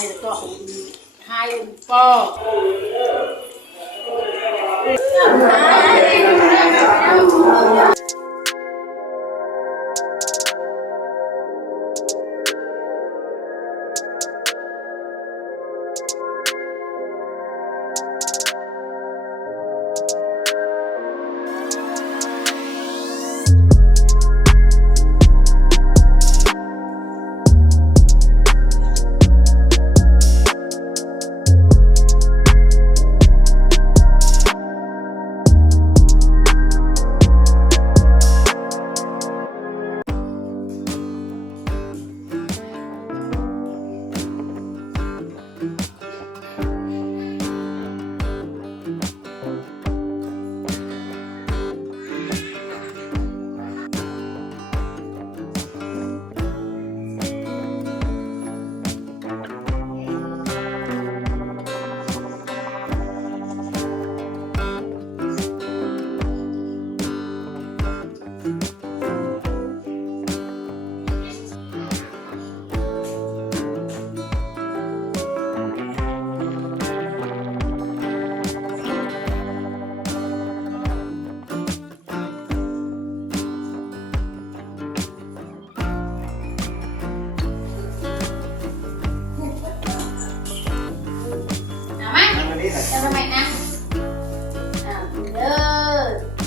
hai đứa to hai po cho mẹ ăn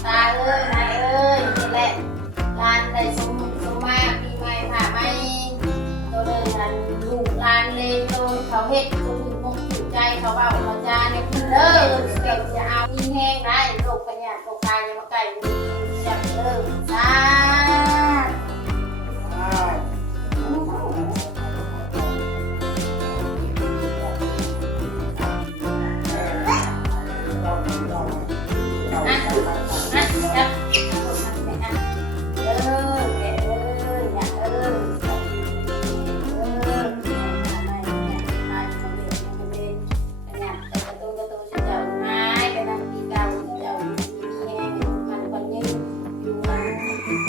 ตาเอ้ยนายเอ้ยนี่แหละร้านได้สมมาปีใหม่ผ่าไหมตัวเลยร้านลูกร้านเลยตัวเขาเฮ็ดตัวถึงคงถูกใจเขาเบาเขาจานเนี่ยเด้อเดี๋ยวจะเอามีแห้งได้โรคกันเนี่ยโรคกายจะมาไก่มีจับเด้อจ้า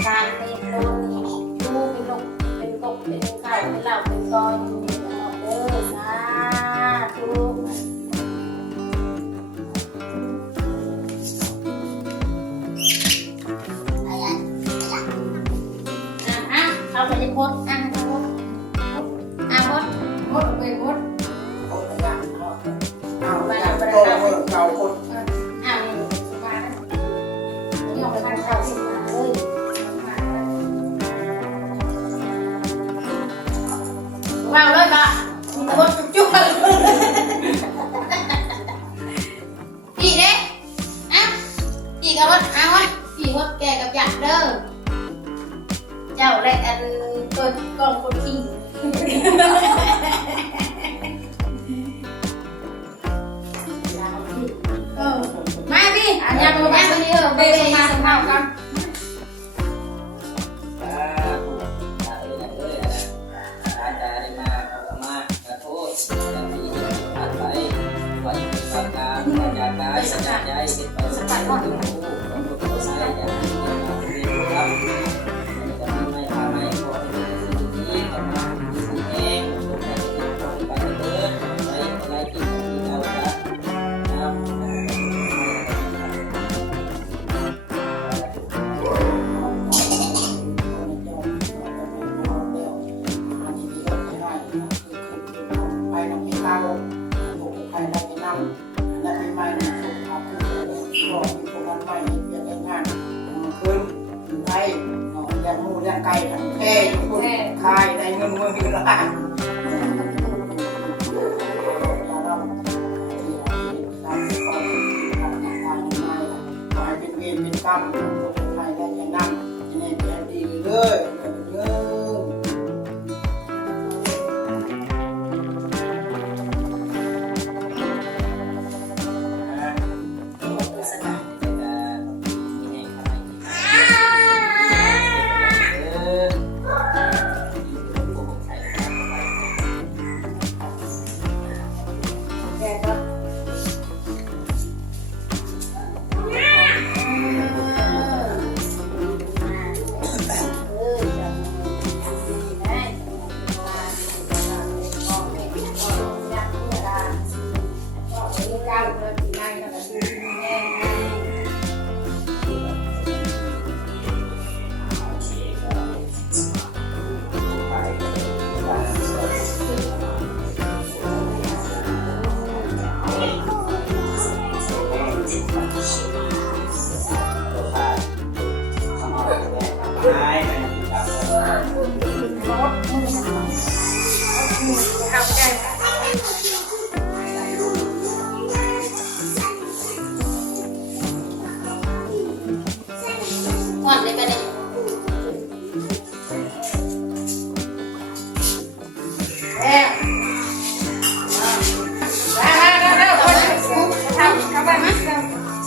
การเป็นโรคดูเป็นโรคเป็นกบเป็นไข่เป็นเหล่าเป็นกอยเป็นหมดเด้อสาธุเอาไปจะพดพดพดไปพดเอาไปเอาไปเอาพดเอามานี่เอาไปทานข้าวสิมาเลยว้าวเลยปะมีตะบดจุ๊บเลยกี่เด้อ่ะกี่กับวัดเอาวะกี่วัดแกกับหยักเด้อเจ้าและอันตัวกองคนขี้มาพี่อันยังมาบ้านตัวนี้เบลมาสัมภาษณ์กันสกัดก่อนสกัดก่อนไก่ทั้งแค่คนขายในเงินมือละขอให้เป็นเวรเป็นกรรมใครได้จะนั่งในแผนดีเลย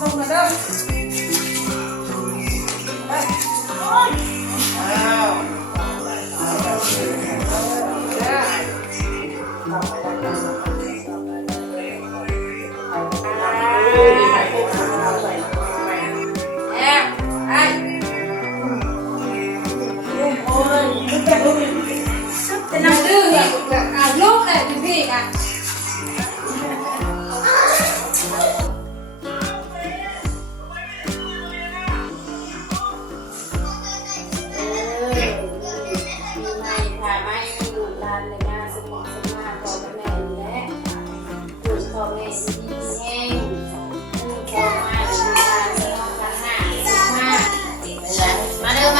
งมาเด้อเป็นน้ำดื้อเนี่ยลูกเลยพี่อ่ะ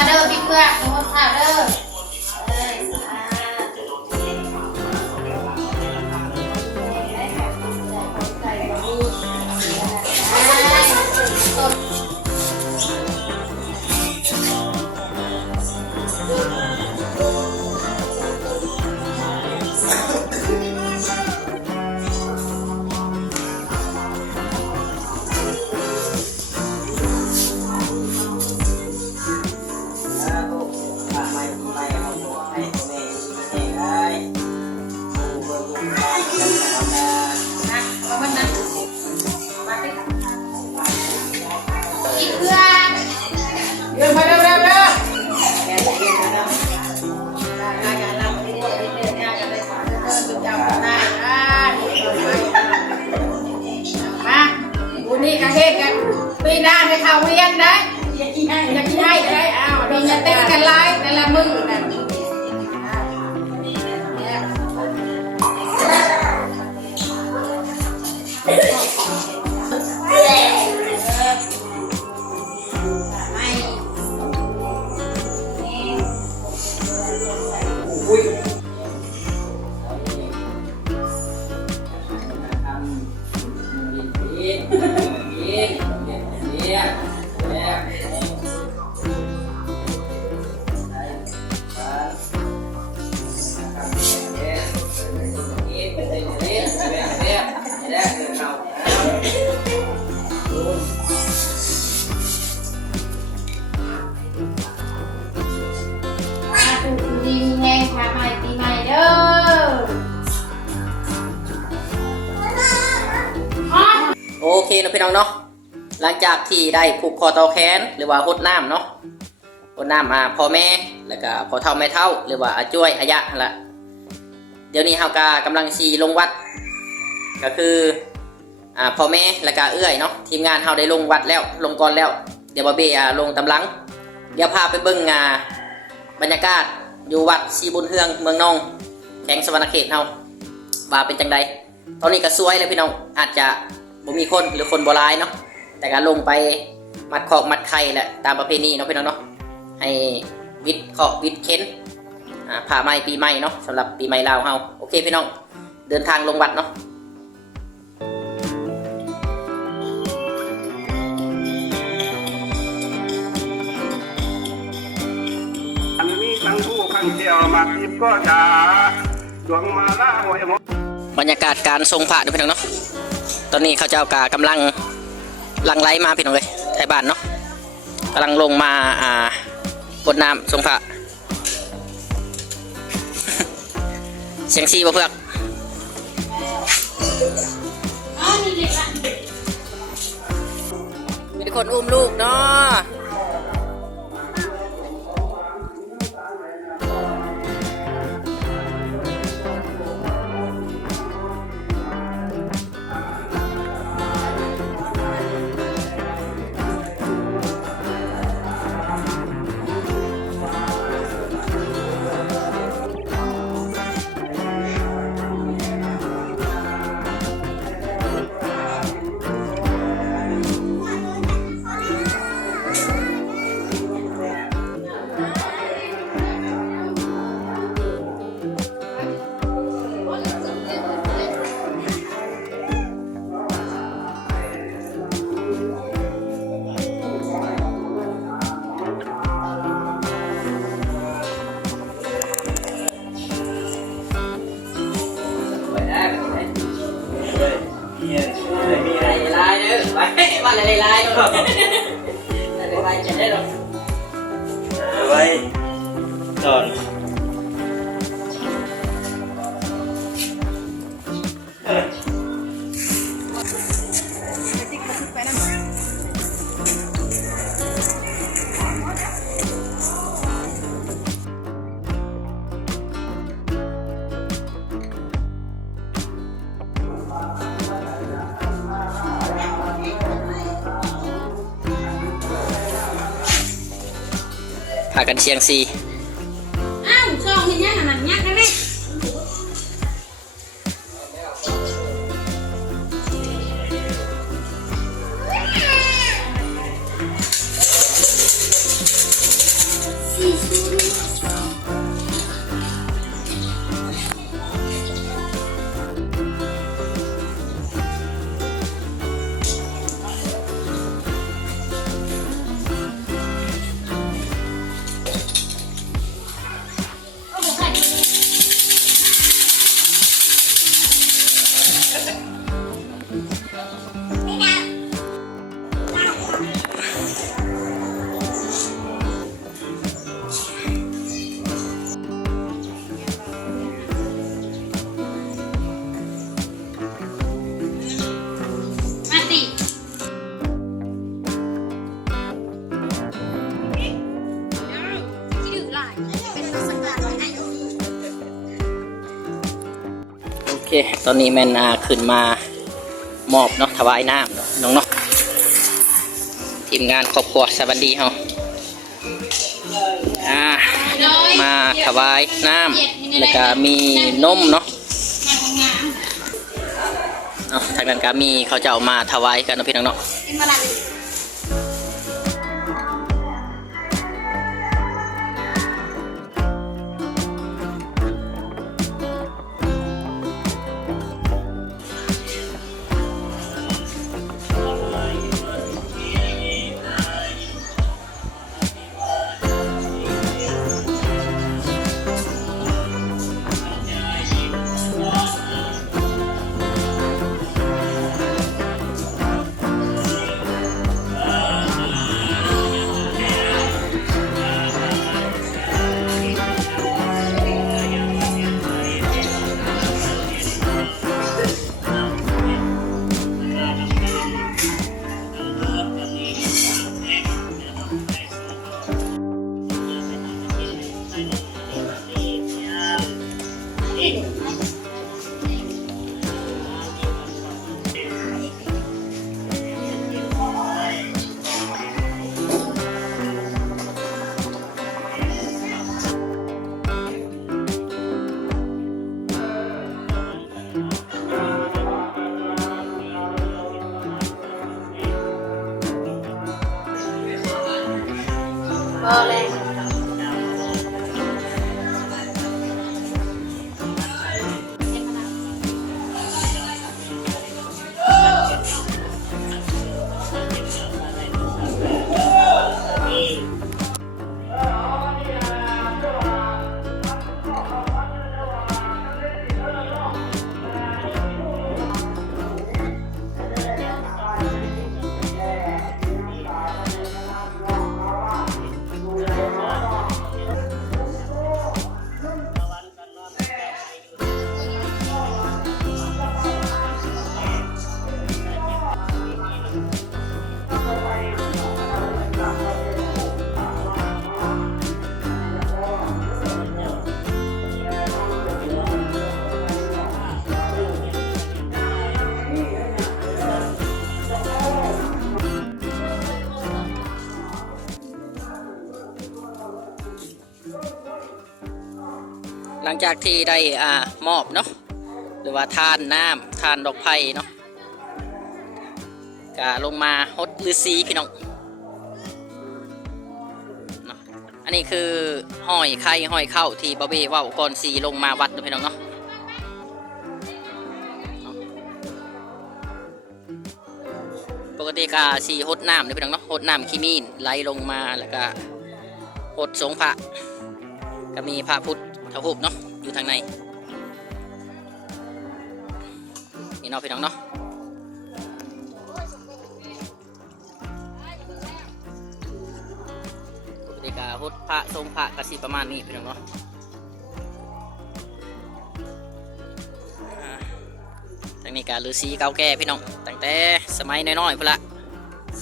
มาเด้อพี่เพื่อนมาข่าวเด้อมาเร็วเร็วเร็วมาบุญนี่กระเทศกันปีหน้าไปเขาเวียนได้อยากกินให้ได้อ้าวดีจะเต้นกันไล่แต่ละมือนั่นโอเคนะพี่น้องเนาะหลังจากที่ได้ผูกคอต่อแขนหรือว่าหดน้ำเนาะหดน้ำพ่อแม่แล้วก็พ่อเฒ่าแม่เฒ่าหรือว่าอาจ้วยอายะละเดี๋ยวนี้เฮากำลังชีลงวัดก็คือพ่อแม่แล้วก็เอื้อยเนาะทีมงานเฮาได้ลงวัดแล้วลงก่อนแล้วเดี๋ยวบาเบ้ลงตำลังเดี๋ยวพาไปเบิ่งบรรยากาศอยู่วัดชีบุญเฮืองเมืองนองแขวงสวรรณเขตเฮาว่าเป็นจังใดตอนนี้ก็สวยเลยพี่น้องอาจจะบ่มีคนหรือคนโบราณเนาะแต่ก็ลงไปมัดคอกมัดไข่แหละตามประเพณีเนาะพี่น้องเนาะให้วิดคอกวิดเข็นผ่าไม้ปีใหม่เนาะสำหรับปีใหม่ลาวเฮาโอเคพี่น้องเดินทางลงวัดเนาะอันนี้ทั้งผู้ข้างเดียวมาทิพก็จะดวงมาล่าหวยหมดบรรยากาศการทรงพระด้วยพี่น้องเนาะตอนนี้เขาเจ้ากำลังลังไล่มาพี่น้องเลยไทยบ้านเนาะกำลังลงมาบนน้ำทรงพระเสียงซีบ่เพื่อนมีคนอุ้มลูกเนาะไป มาหลายๆหรอกหลายๆจะได้หรอก ไว้ตอนพากันเชียงซี อ้าวช่องเห็นยังอันนั้นยักษ์ได้ไหมมาสิที่ดื้อหลายเป็นสังกัดไว้ไหน โอเคตอนนี้แม่นาขึ้นมามอบเนาะถวายน้ำน้องเนาะทีมงานครอบครัวสวัสดีเฮามาถวายน้ำแล้วก็มีนมเนาะทางนั้นก็มีเขาจะเอามาถวายกันเนาะพี่น้องเนาะ พอเลยหลังจากที่ได้มอบเนาะหรือว่าทานน้ำทานดอกไผ่เนาะก็ลงมาฮดฤาษีพี่น้องเนาะอันนี้คือห้อยไข่ห้อยเข้าที่บาเบ้ว่าก่อนสีลงมาวัดนะพี่น้องเนาะปกติก็สีฮดน้ำนะพี่น้องเนาะฮดน้ำขี้มีนไหลลงมาแล้วก็ฮดสงพระก็มีพระพุทธรูปเนาะอยู่ทางในนี่เนาะพี่น้องเนาะ ฮดพระทรงพระกสิประมาณนี้พี่น้องเนาะทางนี้การฤาษีเก่าแก่พี่น้องตั้งแต่สมัยน้อยๆพุ่นละ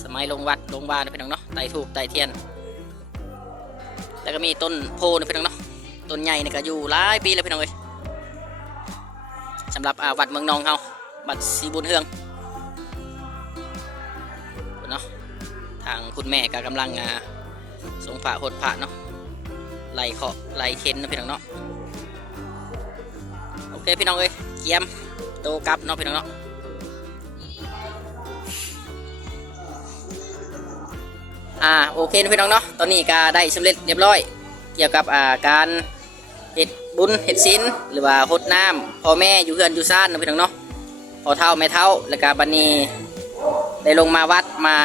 สมัยลงวัดลงบ้านพี่น้องเนาะไต่ถูกไต่เทียนแล้วก็มีต้นโพนะพี่น้องเนาะต้นใหญ่นี่ก็อยู่หลายปีแล้วพี่น้องเลยสำหรับวัดเมืองนองเฮาวัดศรีบุญเฮืองเนาะทางคุณแม่ก็กำลังทรงพระหดพระเนาะไล่เคาะไล่เข็นนะพี่น้องเนาะโอเคพี่น้องเอ้ยเกียมโตกลับเนาะพี่น้องเนาะโอเคนะพี่น้องเนาะตอนนี้ก็ได้สำเร็จเรียบร้อยเกี่ยวกับการเฮ็ดบุญเฮ็ดศีลหรือว่าหดน้ำพ่อแม่อยู่เฮือนอยู่ซ่านนะพี่น้องเนาะพ่อเฒ่าแม่เฒ่าแล้วก็บัดนี้ได้ลงมาวัดมา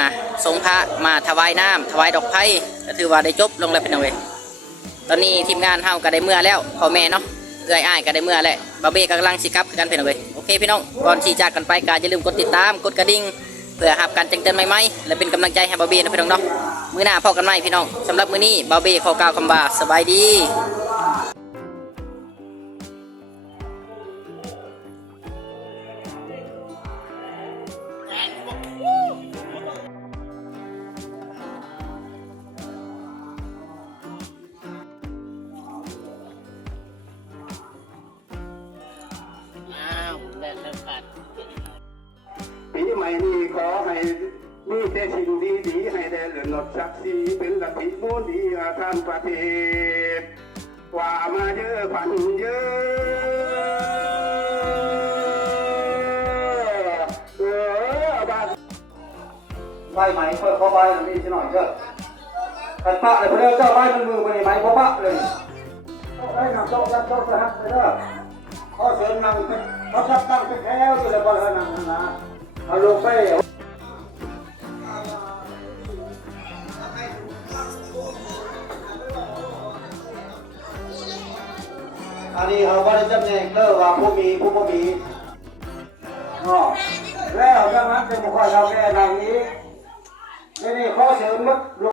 ทรงพระมาถวายน้ำถวายดอกไผ่ก็ถือว่าได้จบลงแล้วพี่น้องเว้ยตอนนี้ทีมงานเฮาก็ได้เมื่อแล้วพ่อแม่เนาะเอื้อยอ้ายก็ได้เมื่อแล้วบาเบ้ก็กำลังสิกลับกันพี่น้องเว้ยโอเคพี่น้องก่อนที่จากกันไปก็อย่าลืมกดติดตามกดกระดิ่งเพื่อรับการแจ้งเตือนใหม่ๆและเป็นกำลังใจให้บาเบ้นะพี่น้องเนาะมื้อหน้าพบกันใหม่พี่น้องสำหรับมื้อนี้บาเบ้ขอกล่าวคำว่าสบายดีปีใหม่นี้ขอให้มีแต่สิ่งดีๆให้ได้เลื่อนลดศักดิ์ศรีเป็นลัทธิโมดีอาทานประเทศว่ามาเยอะพันเยอะบาดใบไหมเปิดเข้าใบตรงนี้หน่อยเถอะขันปะเลยเพื่อนเจ้าใบมันมือไปไหมเพราะปะเลยได้นำโต๊ะยัดโต๊ะนะไปเถอะข้อเสริมนำเขาชักตั้งเป็นแถวอยู่แล้วก็เลยนั่งนะเอาลงไปอันนี้เขาก็ได้จำแนกเลิกว่าผู้มีผู้บ่มีแล้วจากนั้นจะมาคอยเราแก้ดังนี้นี่ข้อเสริม